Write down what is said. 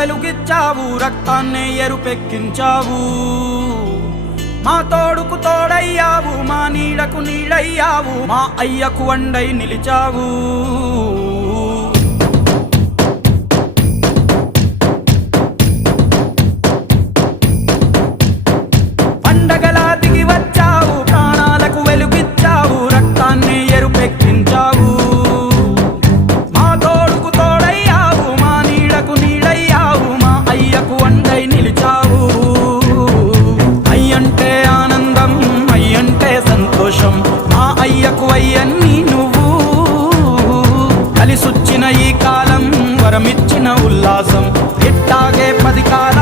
వెలుగిచ్చావు, రక్తాన్నే ఎరుపెక్కించావు. మా తోడుకు తోడయ్యావు, మా నీడకు నీడయ్యావు, మా అయ్యకు వండై నిలిచావు. పండగలా దిగి వచ్చావు, ప్రాణాలకు వెలుగిచ్చావు, రక్తాన్ని ఎరుపెక్కించావు. మా తోడుకు తోడయ్యావు, మా నీడకు నీడయ్యావు, మా అయ్యకు వండై నిలిచావు. అయ్యంటే ఆనందం, అయ్యంటే సంతోషం, మా అయ్యకు అయ్యన్ని నువ్వు. కలిసొచ్చిన ఈ కాలం వరమిచ్చిన ఉల్లాసం, ఇట్టాగే 10 కాలం